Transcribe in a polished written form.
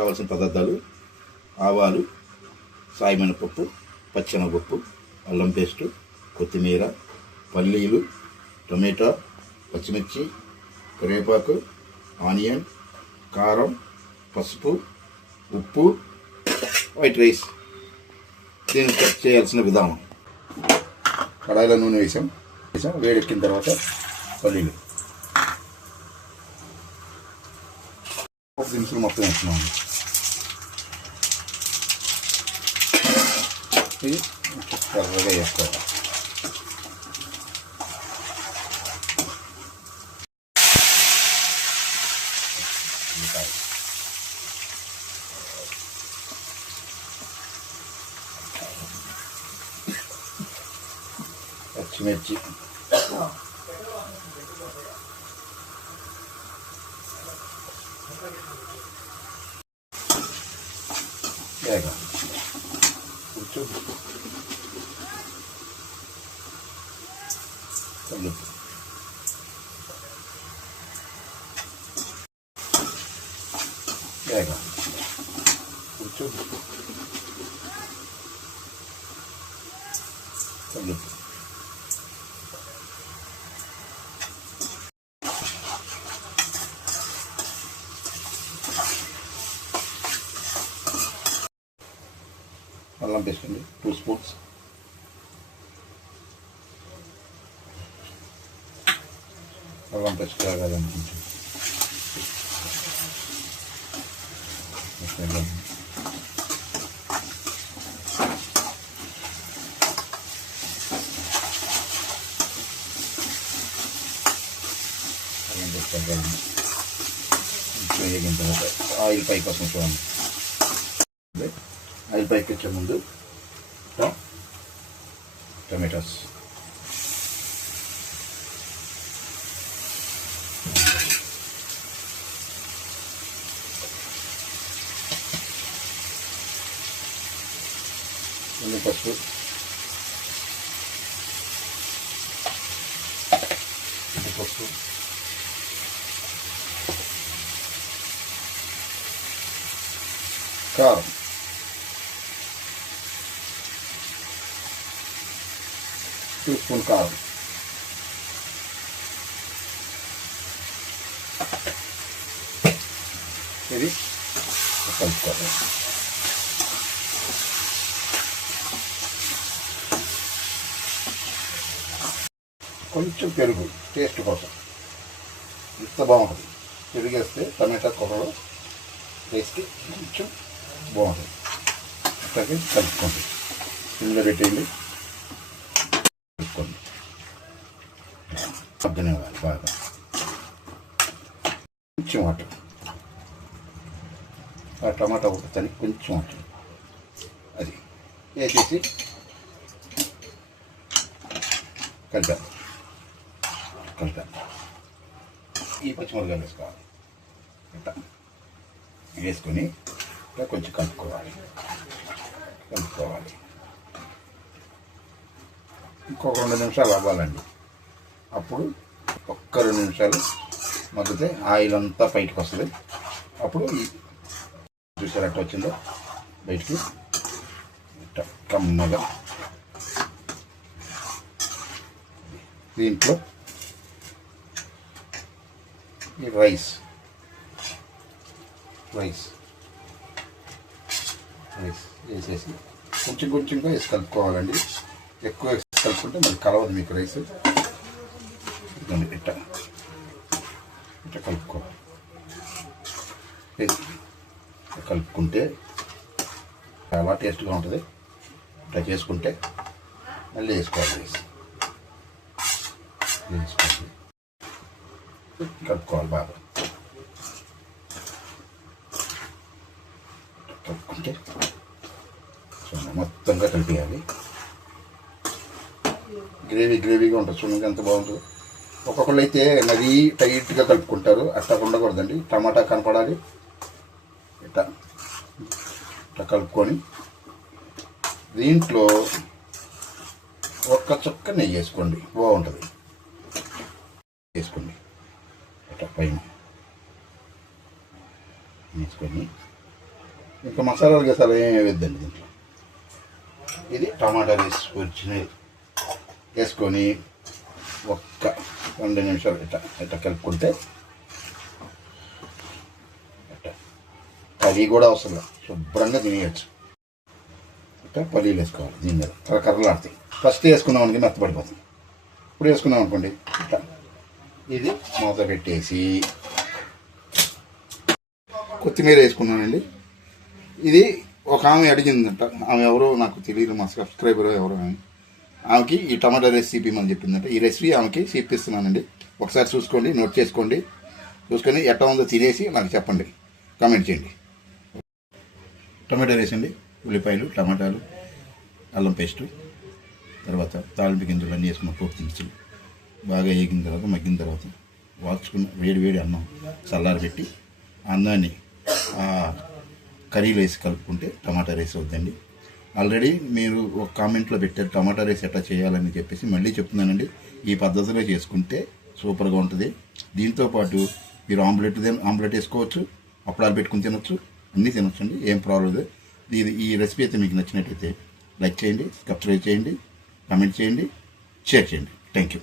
కావాల్సిన పదార్థాలు: ఆవాలు, సాయమినపప్పు, పచ్చెనగపప్పు, అల్లం పేస్టు, కొత్తిమీర, పల్లీలు, టొమాటో, పచ్చిమిర్చి, కరివేపాకు, ఆనియన్, కారం, పసుపు, ఉప్పు, వైట్ రైస్. దీన్ని చేయాల్సిన విధానం: కడాయిలో నూనె వేసాం. వేడెక్కిన తర్వాత పల్లీలు, దినుసులు మొత్తం వేస్తున్నాము. ఇది కర్రగా వేసుకోవాలి. పచ్చిమిర్చి, కొంచెం కలుపు, కొంచెం కలుపు, అల్లం పేస్ట్ 2 స్పూన్స్, అల్లం పేస్ట్ కాగాలనుకుంటుంది. వేగిన తర్వాత ఆయిల్ పైకి వస్తుంది చూడండి. ఆయిల్ పైకి వచ్చే ముందు టమాటాస్, పసుపు, పసుపు, కారం, స్పూన్ కారం, ఇది కలుపుకోవాలి. కొంచెం పెరుగు టేస్ట్ కోసం, ఇంత బాగుంటుంది. పెరుగు వేస్తే టమాటా కూరలో వేస్తే కొంచెం బాగుంటుంది. అట్లాగే కలుపుకోండి. ఇందులో పెట్టేయండి, కలుపుకోండి. అర్థమవ్వాలి బాగా. కొంచెం వాటర్, ఆ టమాటా ఉడుకుతానికి కొంచెం వాటర్ అది వేసేసి కలిపాను. ఈ పచ్చిమిరపకాయలు వేసుకోవాలి. ఇట్లా వేసుకొని ఇట్లా కొంచెం కలుపుకోవాలి. ఇంకొక 2 నిమిషాలు అవ్వాలండి. అప్పుడు ఒక్క 2 నిమిషాలు మగ్గితే ఆయిల్ అంతా బయటకు వస్తుంది. అప్పుడు ఈ చూసారు అట్లా వచ్చిందో బయటికి ఇట్లా కమ్మగా. దీంట్లో ఈ రైస్ వేసేసి కొంచెంగా వేసి కలుపుకోవాలండి. ఎక్కువ వేసి కలుపుకుంటే మళ్ళీ కలవదు మీకు రైస్. ఇట్లా కలుపుకోవాలి. కలుపుకుంటే చాలా టేస్ట్గా ఉంటుంది. ఇట్లా చేసుకుంటే మళ్ళీ వేసుకోవాలి. వేసుకోవాలి, కలుపుకోవాలి బాగా. కలుపుకుంటే మొత్తంగా కలిపేయాలి. గ్రేవీగా ఉంటుంది. చూడండి ఎంత బాగుంటుందో. ఒక్కొక్కళ్ళు అయితే మరీ టైట్గా కలుపుకుంటారు. అట్లా ఉండకూడదండి. టమాటా కనపడాలి. ఇట్లా కలుపుకొని దీంట్లో ఒక్క చుక్క నెయ్యి వేసుకోండి, బాగుంటుంది. వేసుకోండి ఇట్లా పైన వేసుకొని ఇంకా మసాలాలు గసాలు ఏమి వేద్దండి దీంట్లో. ఇది టమాటా రైస్ ఒరిజినల్ వేసుకొని ఒక్క 2 నిమిషాలు ఇట్లా కలుపుకుంటే కర్రీ కూడా అవసరం లేదు, శుభ్రంగా తినేయచ్చు. ఇట్లా పల్లీలు వేసుకోవాలి, దీని మీద కర్రలాడుతాయి. ఫస్ట్ వేసుకున్నాం అనుకోండి మెత్తపడిపోతుంది. ఇప్పుడు వేసుకున్నాం అనుకోండి ఇట్లా ఇది మూత పెట్టేసి కొత్తిమీర వేసుకున్నానండి. ఇది ఒక ఆమె అడిగిందంట, ఆమె ఎవరో నాకు తెలియదు, మా సబ్స్క్రైబర్ ఎవరో ఆమెకి ఈ టమాటా రెసిపీ అని చెప్పిందంట. ఈ రెసిపీ ఆమెకి చూపిస్తున్నానండి, ఒకసారి చూసుకోండి, నోట్ చేసుకోండి. చూసుకొని ఎట్లా ఉందో తినేసి నాకు చెప్పండి, కామెంట్ చేయండి. టమాటా రైస్ అండి, ఉల్లిపాయలు, టమాటాలు, అల్లం పేస్టు, తర్వాత తాలింపు గింజలు అన్నీ వేసుకున్న పోపు దినుసులు బాగా వేగిన తర్వాత మగ్గిన తర్వాత వాల్చుకున్న వేడి అన్నం చల్లారబెట్టి అన్నాన్ని కర్రీలో వేసి కలుపుకుంటే టమాటా రైస్ అవుతుందండి. ఆల్రెడీ మీరు ఒక కామెంట్లో పెట్టారు టమాటా రైస్ ఎట్లా చేయాలని చెప్పేసి, మళ్ళీ చెప్తున్నానండి. ఈ పద్ధతిలో చేసుకుంటే సూపర్గా ఉంటుంది. దీంతోపాటు మీరు ఆమ్లెట్ వేసుకోవచ్చు, అప్పడాలు పెట్టుకుని తినొచ్చు, అన్నీ తినొచ్చు అండి, ఏం ప్రాబ్లం లేదు. ఈ రెసిపీ అయితే మీకు నచ్చినట్టయితే లైక్ చేయండి, సబ్స్క్రైబ్ చేయండి, కామెంట్ చేయండి, షేర్ చేయండి. Thank you.